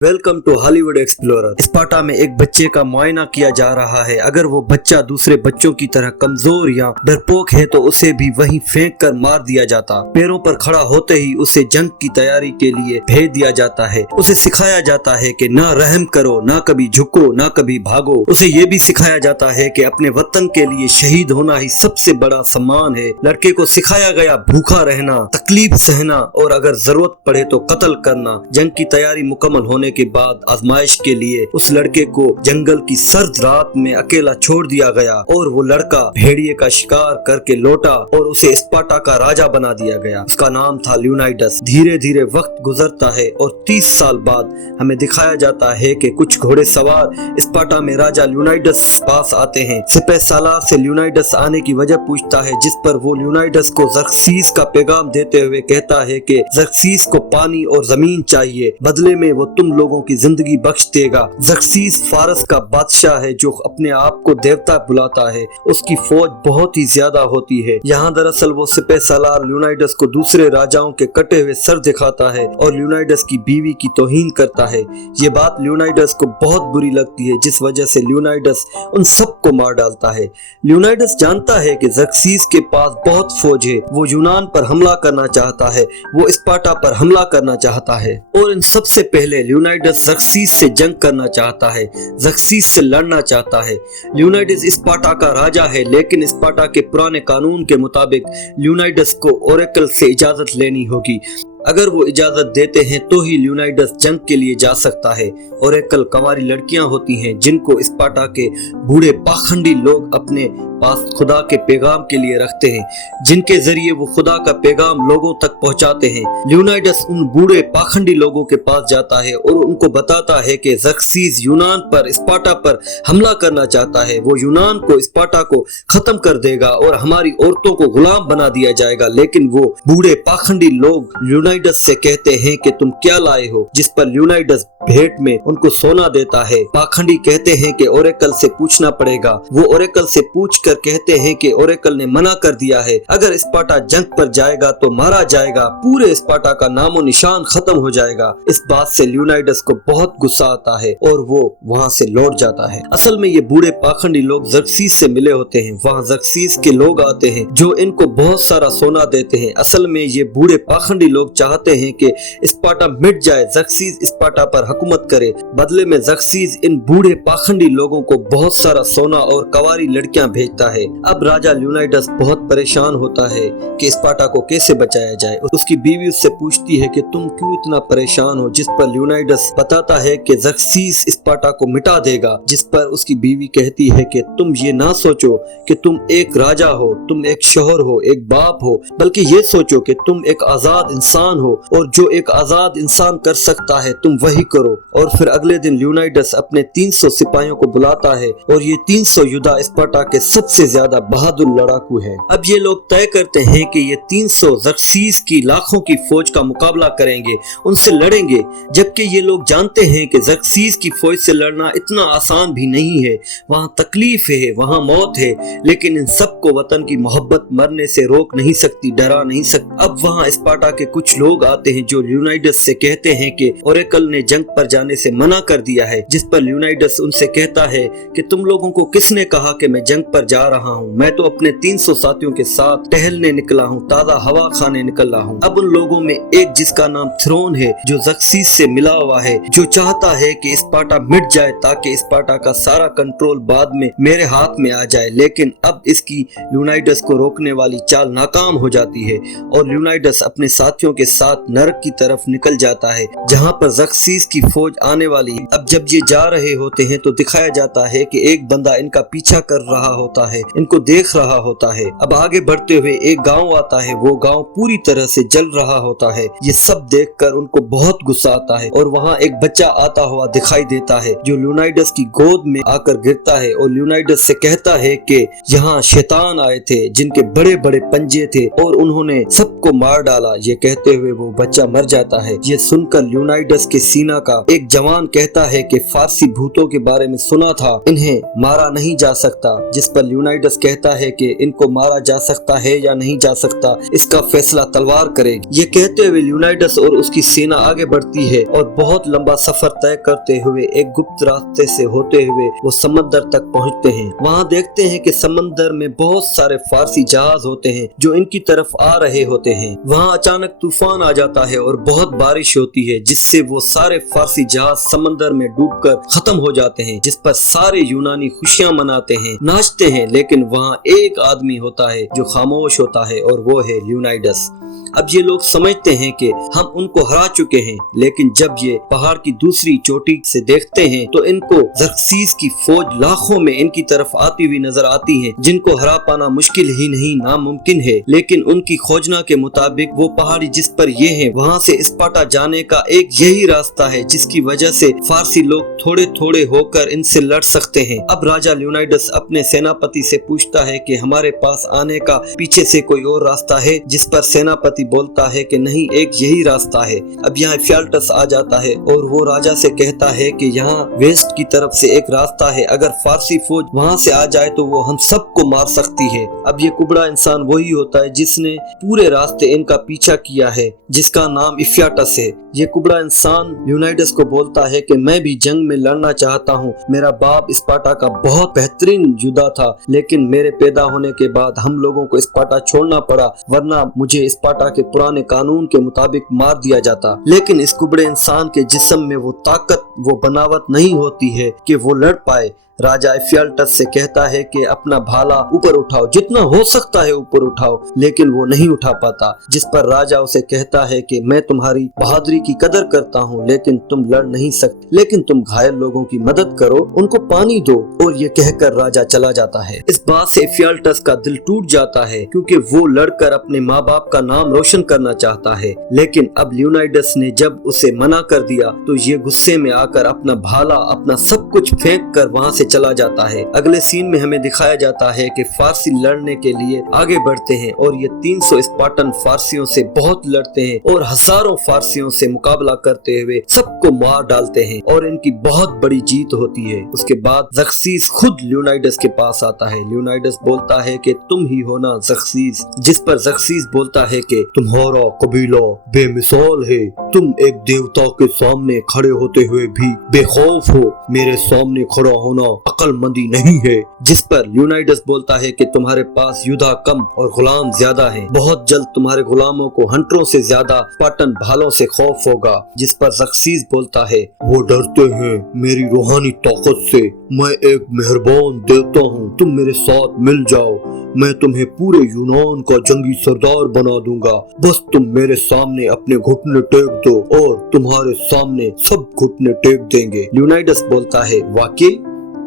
Welcome to Hollywood explorer. Sparta में एक बच्चे का मुआयना किया जा रहा है। अगर वो बच्चा दूसरे बच्चों की तरह कमजोर या डरपोक है तो उसे भी वहीं फेंक कर मार दिया जाता। पैरों पर खड़ा होते ही उसे जंग की तैयारी के लिए भेज दिया जाता है। उसे सिखाया जाता है कि ना रहम करो, ना कभी झुको, ना कभी भागो। उसे ये भी सिखाया जाता है कि अपने वतन के लिए शहीद होना ही सबसे बड़ा सम्मान है। लड़के को सिखाया गया भूखा रहना, तकलीफ सहना और अगर जरूरत पड़े तो कत्ल करना। जंग की तैयारी मुकम्मल होने के बाद आजमाइश के लिए उस लड़के को जंगल की सर्द रात में अकेला छोड़ दिया गया और वो लड़का भेड़िए का शिकार करके लौटा और उसे स्पार्टा का राजा बना दिया गया। उसका नाम था ल्यूनाइडस। धीरे धीरे वक्त गुजरता है और 30 साल बाद हमें दिखाया जाता है कि कुछ घोड़े सवार स्पार्टा में राजा ल्यूनाइडस पास आते हैं। सिपह सालार से ल्यूनाइडस आने की वजह पूछता है, जिस पर वो ल्यूनाइडस को ज़र्क्सीस का पैगाम देते हुए कहता है कि ज़र्क्सीस को पानी और जमीन चाहिए, बदले में वो तुम लोगों की जिंदगी बख्श देगा। ज़र्क्सीस फारस का बादशाह है जो अपने आप को देवता बुलाता है। उसकी फौज बहुत ही ज्यादा होती है। यहाँ दरअसल वो सिपह सालार ल्यूनाइडस को दूसरे राजाओं के कटे हुए सर दिखाता है और ल्यूनाइडस की बीवी की तौहीन करता है। ये बात ल्यूनाइडस को बहुत बुरी लगती है, जिस वजह से ल्यूनाइडस उन सबको मार डालता है। ल्यूनाइडस जानता है कि ज़र्क्सीस के पास बहुत फौज है। वो यूनान पर हमला करना चाहता है, वो स्पार्टा पर हमला करना चाहता है और इन सबसे पहले ल्यूनाइडस ज़र्क्सीस से जंग करना चाहता है, ज़र्क्सीस से लड़ना चाहता है। ल्यूनाइडस स्पार्टा का राजा है, लेकिन स्पार्टा के पुराने कानून के मुताबिक ल्यूनाइडस को ओरेकल से इजाजत लेनी होगी। अगर वो इजाजत देते हैं तो ही ल्यूनाइडस जंग के लिए जा सकता है। ओरेकल कंवारी लड़कियां होती हैं जिनको स्पार्टा के बूढ़े पाखंडी लोग अपने पास खुदा के पैगाम के लिए रखते हैं, जिनके जरिए वो खुदा का पैगाम लोगों तक पहुंचाते हैं। ल्यूनाइडस उन बूढ़े पाखंडी लोगों के पास जाता है और उनको बताता है कि ज़र्क्सीस यूनान पर स्पार्टा पर हमला करना चाहता है। वो यूनान को स्पार्टा को खत्म कर देगा और हमारी औरतों को गुलाम बना दिया जाएगा। लेकिन वो बूढ़े पाखंडी लोग ल्यूनाइडस से कहते हैं कि तुम क्या लाए हो, जिस पर ल्यूनाइडस भेंट में उनको सोना देता है। पाखंडी कहते हैं कि ओरेकल से पूछना पड़ेगा। वो ओरेकल से पूछकर कहते हैं कि ओरेकल ने मना कर दिया है, अगर स्पार्टा जंग पर जाएगा तो मारा जाएगा, पूरे स्पार्टा का नामो निशान खत्म हो जाएगा। इस बात से ल्यूनाइडस को बहुत गुस्सा आता है और वो वहाँ से लौट जाता है। असल में ये बूढ़े पाखंडी लोग ज़र्क्सीस से मिले होते हैं। वहाँ ज़र्क्सीस के लोग आते हैं जो इनको बहुत सारा सोना देते हैं। असल में ये बूढ़े पाखंडी लोग चाहते हैं कि स्पार्टा मिट जाए, ज़र्क्सीस स्पार्टा पर हुकूमत करे। बदले में ज़र्क्सीस इन बूढ़े पाखंडी लोगों को बहुत सारा सोना और कंवारी लड़कियां भेजता है। अब राजा ल्यूनाइडस बहुत परेशान होता है कि स्पार्टा को कैसे बचाया जाए। उसकी बीवी उससे पूछती है कि तुम क्यों इतना परेशान हो, जिस पर ल्यूनाइडस बताता है कि ज़र्क्सीस स्पार्टा को मिटा देगा। जिस पर उसकी बीवी कहती है कि तुम ये ना सोचो कि तुम एक राजा हो, तुम एक शौहर हो, एक बाप हो, बल्कि ये सोचो कि तुम एक आजाद इंसान हो और जो एक आजाद इंसान कर सकता है तुम वही करो। और फिर अगले दिन ल्यूनाइडस अपने 300 सिपाहियों को बुलाता है और ये 300 योद्धा स्पार्टा के सबसे ज्यादा बहादुर लड़ाकू हैं। अब ये लोग तय करते हैं कि ये 300 ज़र्क्सीस की लाखों की फौज का मुकाबला करेंगे, उनसे लड़ेंगे। जबकि ये लोग जानते हैं कि ज़र्क्सीस की फौज से लड़ना इतना आसान भी नहीं है। वहाँ तकलीफ है, वहाँ मौत है, लेकिन इन सबको वतन की मोहब्बत मरने से रोक नहीं सकती, डरा नहीं सकती। अब वहाँ स्पार्टा के कुछ लोग आते हैं जो ल्यूनाइडस से कहते हैं कि ओरेकल ने जंग पर जाने से मना कर दिया है। जिस पर ल्यूनाइडस उनसे कहता है कि तुम लोगों को किसने कहा कि मैं जंग पर जा रहा हूँ? मैं तो अपने 300 साथियों के साथ टहलने निकला हूँ, ताज़ा हवा खाने निकल रहा हूँ। अब उन लोगों में एक जिसका नाम थ्रोन है, जो ज़र्क्सीस से मिला हुआ है, जो चाहता है कि स्पार्टा मिट जाए ताकि स्पार्टा का सारा कंट्रोल बाद में मेरे हाथ में आ जाए। लेकिन अब इसकी ल्यूनाइडस को रोकने वाली चाल नाकाम हो जाती है और ल्यूनाइडस अपने साथियों के साथ नरक की तरफ निकल जाता है, जहाँ पर ज़र्क्सीस की फौज आने वाली। अब जब ये जा रहे होते हैं तो दिखाया जाता है कि एक बंदा इनका पीछा कर रहा होता है, इनको देख रहा होता है। अब आगे बढ़ते हुए एक गांव आता है, वो गांव पूरी तरह से जल रहा होता है। ये सब देखकर उनको बहुत गुस्सा आता है और वहाँ एक बच्चा आता हुआ दिखाई देता है जो ल्यूनाइडस की गोद में आकर गिरता है और ल्यूनाइडस से कहता है कि यहाँ शैतान आए थे जिनके बड़े बड़े पंजे थे और उन्होंने सबको मार डाला। ये कहते हुए वो बच्चा मर जाता है। ये सुनकर ल्यूनाइडस के सीना का एक जवान कहता है कि फारसी भूतों के बारे में सुना था, इन्हें मारा नहीं जा सकता। जिस पर लियोनाइडस कहता है कि इनको मारा जा सकता है या नहीं जा सकता, इसका फैसला तलवार करेगी। ये कहते हुए लियोनाइडस और उसकी सेना आगे बढ़ती है और बहुत लंबा सफर तय करते हुए एक गुप्त रास्ते से होते हुए वो समंदर तक पहुंचते हैं। वहां देखते हैं कि समंदर में बहुत सारे फारसी जहाज होते हैं जो इनकी तरफ आ रहे होते हैं। वहां अचानक तूफान आ जाता है और बहुत बारिश होती है, जिससे वो सारे फारसी जहाज समंदर में डूबकर खत्म हो जाते हैं। जिस पर सारे यूनानी खुशियां मनाते हैं, नाचते हैं, लेकिन वहां एक आदमी होता है जो खामोश होता है और वो है लियोनाइडस। अब ये लोग समझते हैं कि हम उनको हरा चुके हैं, लेकिन जब ये पहाड़ की दूसरी चोटी से देखते हैं तो इनको ज़र्क्सीस की फौज लाखों में इनकी तरफ आती हुई नजर आती है, जिनको हरा पाना मुश्किल ही नहीं नामुमकिन है। लेकिन उनकी खोजना के मुताबिक वो पहाड़ी जिस पर ये है, वहाँ से स्पार्टा जाने का एक यही रास्ता है, जिसकी वजह से फारसी लोग थोड़े थोड़े होकर इनसे लड़ सकते हैं। अब राजा लियोनाइडस अपने सेनापति से पूछता है कि हमारे पास आने का पीछे से कोई और रास्ता है, जिस पर सेनापति बोलता है कि नहीं, एक यही रास्ता है। अब यहाँ एफियाल्टस आ जाता है और वो राजा से कहता है कि यहाँ वेस्ट की तरफ से एक रास्ता है, अगर फारसी फौज वहाँ से आ जाए तो वो हम सबको मार सकती है। अब ये कुबड़ा इंसान वही होता है जिसने पूरे रास्ते इनका पीछा किया है, जिसका नाम एफियाल्टस है। ये कुबड़ा इंसान लियोनाइडस को बोलता है कि मैं भी जंग में लड़ना चाहता हूँ। मेरा बाप स्पार्टा का बहुत बेहतरीन योद्धा था, लेकिन मेरे पैदा होने के बाद हम लोगों को स्पार्टा छोड़ना पड़ा, वरना मुझे स्पार्टा के पुराने कानून के मुताबिक मार दिया जाता। लेकिन इस कुबड़े इंसान के जिस्म में वो ताकत, वो बनावट नहीं होती है कि वो लड़ पाए। राजा एफियाल्टस से कहता है कि अपना भाला ऊपर उठाओ, जितना हो सकता है ऊपर उठाओ, लेकिन वो नहीं उठा पाता। जिस पर राजा उसे कहता है कि मैं तुम्हारी बहादुरी की कदर करता हूँ, लेकिन तुम लड़ नहीं सकते, लेकिन तुम घायल लोगों की मदद करो, उनको पानी दो। और ये कहकर राजा चला जाता है। इस बात से एफियाल्टस का दिल टूट जाता है, क्योंकि वो लड़कर अपने माँ बाप का नाम रोशन करना चाहता है। लेकिन अब लियोनाइडस ने जब उसे मना कर दिया तो ये गुस्से में आकर अपना भाला, अपना सब कुछ फेंक कर वहाँ से चला जाता है। अगले सीन में हमें दिखाया जाता है कि फारसी लड़ने के लिए आगे बढ़ते हैं और ये 300 स्पार्टन फारसियों से बहुत लड़ते हैं और हजारों फारसियों से मुकाबला करते हुए सबको मार डालते हैं और इनकी बहुत बड़ी जीत होती है। उसके बाद ज़र्क्सीस खुद लियोनाइडस के पास आता है। लियोनाइडस बोलता है कि तुम ही हो ना ज़र्क्सीस, जिस पर ज़र्क्सीस बोलता है कि तुम्हारा कबीला बेमिसाल है, तुम एक देवता के सामने खड़े होते हुए भी बेखौफ हो, मेरे सामने खड़ा होना अक्लमंदी नहीं है। जिस पर लियोनाइडस बोलता है कि तुम्हारे पास योद्धा कम और गुलाम ज्यादा हैं, बहुत जल्द तुम्हारे गुलामों को हंटरों से ज्यादा स्पार्टन भालों से खौफ होगा। जिस पर ज़र्क्सीस बोलता है वो डरते हैं मेरी रूहानी ताकत से, मैं एक मेहरबान देवता हूँ, तुम मेरे साथ मिल जाओ, मैं तुम्हें पूरे यूनान का जंगी सरदार बना दूंगा, बस तुम मेरे सामने अपने घुटने टेक दो और तुम्हारे सामने सब घुटने टेक देंगे। लियोनाइडस बोलता है वाकई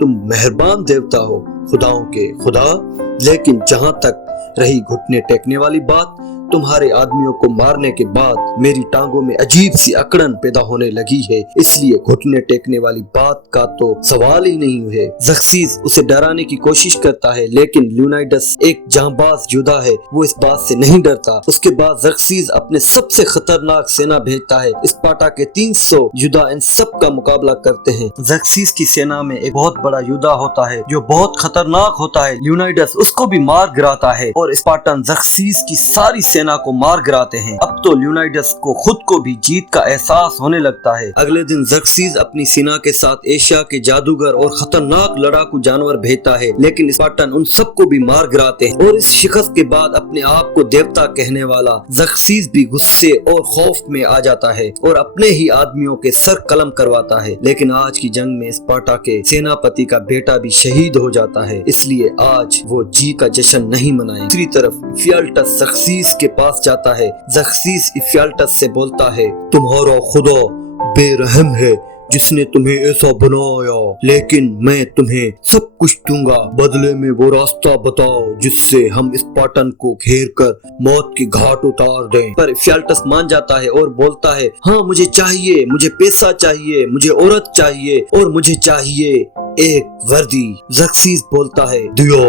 तुम मेहरबान देवता हो, खुदाओं के खुदा, लेकिन जहाँ तक रही घुटने टेकने वाली बात, तुम्हारे आदमियों को मारने के बाद मेरी टांगों में अजीब सी अकड़न पैदा होने लगी है, इसलिए घुटने टेकने वाली बात का तो सवाल ही नहीं है। ज़र्क्सीस उसे डराने की कोशिश करता है, लेकिन लियोनाइडस एक जांबाज योद्धा है, वो इस बात से नहीं डरता। उसके बाद ज़र्क्सीस अपने सबसे खतरनाक सेना भेजता है। स्पार्टा के 300 योद्धा इन सब का मुकाबला करते हैं। ज़र्क्सीस की सेना में एक बहुत बड़ा योद्धा होता है जो बहुत खतरनाक होता है। लियोनाइडस उसको भी मार गिराता है और स्पार्टन ज़र्क्सीस की सारी सेना को मार गिराते हैं। अब तो लियोनाइडस को खुद को भी जीत का एहसास होने लगता है। अगले दिन ज़र्क्सीस अपनी सेना के साथ एशिया के जादूगर और खतरनाक लड़ाकू जानवर भेजता है, लेकिन स्पार्टन उन सबको भी मार गिराते हैं। और इस शिकस्त के बाद अपने आप को देवता कहने वाला ज़र्क्सीस भी गुस्से और खौफ में आ जाता है और अपने ही आदमियों के सर कलम करवाता है। लेकिन आज की जंग में स्पार्टा के सेनापति का बेटा भी शहीद हो जाता है, इसलिए आज वो जीत का जश्न नहीं मनाए। दूसरी तरफ एफियाल्टस ज़र्क्सीस के पास जाता है। ज़र्क्सीस एफियाल्टस से बोलता है तुम्हारा खुदा बेरहम है जिसने तुम्हें ऐसा बनाया, लेकिन मैं तुम्हें सब कुछ दूंगा, बदले में वो रास्ता बताओ जिससे हम स्पार्टन को घेर कर मौत की घाट उतार दें। पर एफियाल्टस मान जाता है और बोलता है हाँ मुझे चाहिए, मुझे पैसा चाहिए, मुझे औरत चाहिए और मुझे चाहिए एक वर्दी। ज़र्क्सीस बोलता है दिया,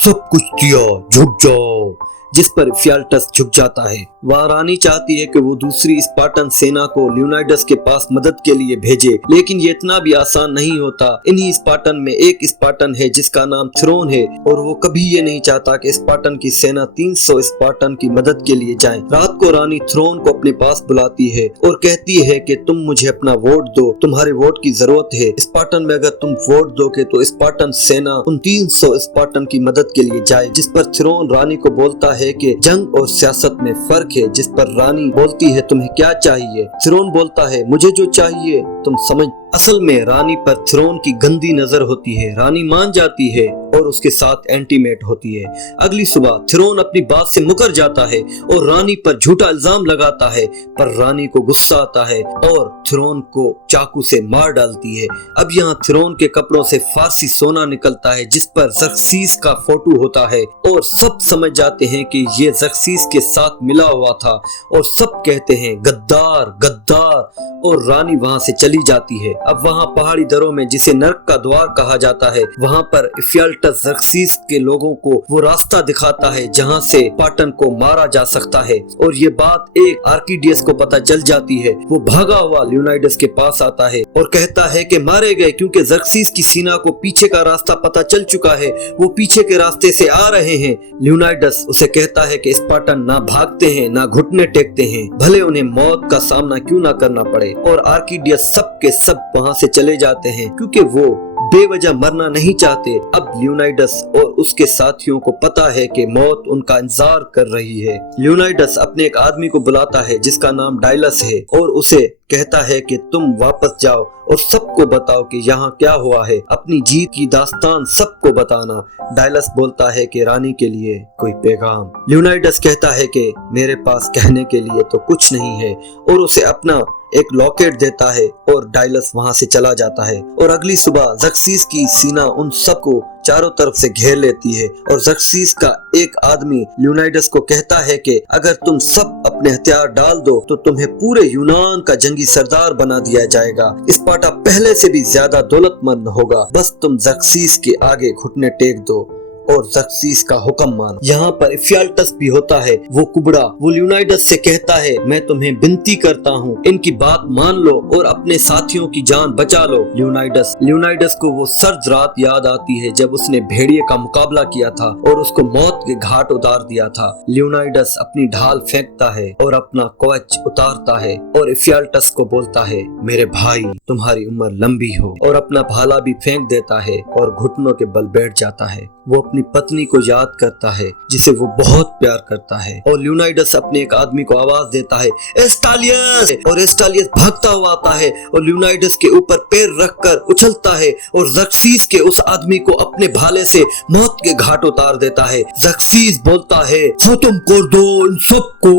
सब कुछ दिया, झुक जाओ, जिस पर इफियाल्टस झुक जाता है। वहाँ रानी चाहती है कि वो दूसरी स्पार्टन सेना को लियोनाइडस के पास मदद के लिए भेजे, लेकिन ये इतना भी आसान नहीं होता। इन्हीं स्पार्टन में एक स्पार्टन है जिसका नाम थ्रोन है, और वो कभी ये नहीं चाहता कि स्पार्टन की सेना 300 स्पार्टन की मदद के लिए जाए। रात को रानी थ्रोन को अपने पास बुलाती है और कहती है कि तुम मुझे अपना वोट दो, तुम्हारे वोट की जरूरत है। स्पार्टन में अगर तुम वोट दोगे तो स्पार्टन सेना उन 300 स्पार्टन की मदद के लिए जाए। जिस पर थ्रोन रानी को बोलता है कि जंग और सियासत में फर्क है। जिस पर रानी बोलती है तुम्हें क्या चाहिए? थ्रोन बोलता है मुझे जो चाहिए तुम समझ। असल में रानी पर थ्रोन की गंदी नजर होती है। रानी मान जाती है और उसके साथ एंटीमेट होती है। अगली सुबह थ्रोन अपनी बात से मुकर जाता है और रानी पर झूठा इल्जाम लगाता है, पर रानी को गुस्सा आता है और थ्रोन को चाकू से मार डालती है। अब यहाँ थ्रोन के कपड़ों से फारसी सोना निकलता है जिस पर ज़र्क्सीस का फोटो होता है, और सब समझ जाते हैं कि ये ज़र्क्सीस के साथ मिला हुआ था, और सब कहते हैं गद्दार गद्दार, और रानी वहाँ से चली जाती है। अब वहाँ पहाड़ी दरों में जिसे नर्क का द्वार कहा जाता है, वहाँ पर इफियाल्टस ज़र्क्सीस के लोगों को वो रास्ता दिखाता है जहाँ से स्पार्टन को मारा जा सकता है, और ये बात एक आर्किडियस को पता चल जाती है। वो भागा हुआ लियोनाइडस के पास आता है और कहता है कि मारे गए क्योंकि ज़र्क्सीस की सेना को पीछे का रास्ता पता चल चुका है, वो पीछे के रास्ते से आ रहे हैं। लियोनाइडस उसे कहता है कि स्पार्टन ना भागते हैं ना घुटने टेकते हैं, भले उन्हें मौत का सामना क्यों ना करना पड़े। और आर्किडियस सब के सब वहाँ से चले जाते हैं क्योंकि वो बेवजह मरना नहीं चाहते। अब लियोनाइडस और उसके साथियों को पता है कि मौत उनका इंतजार कर रही है। लियोनाइडस अपने एक आदमी को बुलाता है जिसका नाम डायलस है, और उसे कहता है कि तुम वापस जाओ और सबको बताओ कि यहाँ क्या हुआ है, अपनी जीत की दास्तान सबको बताना। डायलस बोलता है कि रानी के लिए कोई पैगाम। लियोनाइडस कहता है कि मेरे पास कहने के लिए तो कुछ नहीं है, और उसे अपना एक लॉकेट देता है, और डायलस वहां से चला जाता है। और अगली सुबह ज़र्क्सीस की सेना उन सबको चारों तरफ से घेर लेती है, और ज़र्क्सीस का एक आदमी लियोनाइडस को कहता है कि अगर तुम सब अपने हथियार डाल दो तो तुम्हें पूरे यूनान का जंगी सरदार बना दिया जाएगा। स्पार्टा पहले से भी ज्यादा दौलतमंद होगा, बस तुम ज़र्क्सीस के आगे घुटने टेक दो और ज़र्क्सीस का हुक्म मानो। यहाँ पर इफियाल्टस भी होता है, वो कुबड़ा। वो लियोनाइडस से कहता है मैं तुम्हें विनती करता हूँ इनकी बात मान लो और अपने साथियों की जान बचा लो। लियोनाइडस को वो सर्द रात याद आती है जब उसने भेड़िए का मुकाबला किया था और उसको मौत के घाट उतार दिया था। लियोनाइडस अपनी ढाल फेंकता है और अपना कवच उतारता है और इफियाल्टस को बोलता है मेरे भाई तुम्हारी उम्र लंबी हो, और अपना भाला भी फेंक देता है और घुटनों के बल बैठ जाता है। वो अपनी पत्नी को याद करता है जिसे वो बहुत प्यार करता है, और लियोनाइडस अपने एक आदमी को आवाज देता है एस्टालियस, और एस्टालियस भागता हुआ आता है और लियोनाइडस के ऊपर पैर रखकर उछलता है और ज़र्क्सीस के उस आदमी को अपने भाले से मौत के घाट उतार देता है। ज़र्क्सीस बोलता है खत्म कर दो इन सबको,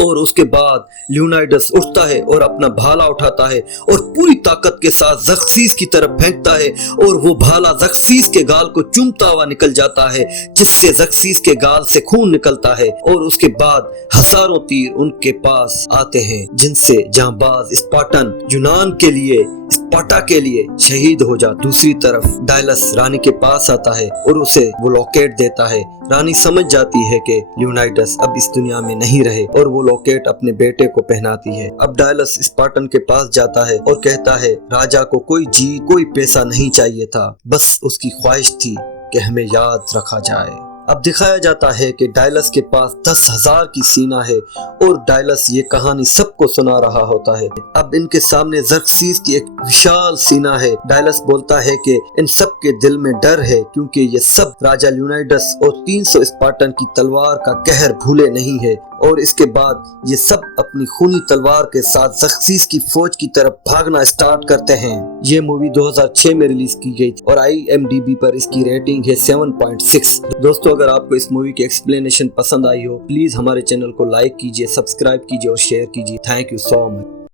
और उसके बाद लियोनाइडस उठता है और अपना भाला उठाता है और पूरी ताकत के साथ ज़र्क्सीस की तरफ फेंकता है, और वो भाला ज़र्क्सीस के गाल को चूमता हुआ निकल जाता है जिससे ज़र्क्सीस के गाल से खून निकलता है। और उसके बाद हजारों तीर उनके पास आते हैं जिनसे जांबाज स्पार्टन यूनान के लिए स्पार्टा के लिए शहीद हो जा। दूसरी तरफ डायलस रानी के पास आता है और उसे वो लॉकेट देता है। रानी समझ जाती है कि लियोनाइडस अब इस दुनिया में नहीं रहे और वो लॉकेट अपने बेटे को पहनाती है। अब डायलस स्पार्टन के पास जाता है और कहता है राजा को कोई जीत कोई पैसा नहीं चाहिए था, बस उसकी ख्वाहिश थी कि हमें याद रखा जाए। अब दिखाया जाता है कि डायलस के पास 10,000 की सेना है और डायलस ये कहानी सबको सुना रहा होता है। अब इनके सामने ज़र्क्सीस की एक विशाल सेना है। डायलस बोलता है कि इन सब के दिल में डर है क्योंकि ये सब राजा लियोनाइडस और 300 स्पार्टन की तलवार का कहर भूले नहीं है, और इसके बाद ये सब अपनी खूनी तलवार के साथ ज़र्क्सीस की फौज की तरफ भागना स्टार्ट करते हैं। ये मूवी 2006 में रिलीज की गई और IMDb पर इसकी रेटिंग है 7.6। दोस्तों अगर आपको इस मूवी की एक्सप्लेनेशन पसंद आई हो प्लीज हमारे चैनल को लाइक कीजिए, सब्सक्राइब कीजिए और शेयर कीजिए। Thank you so much.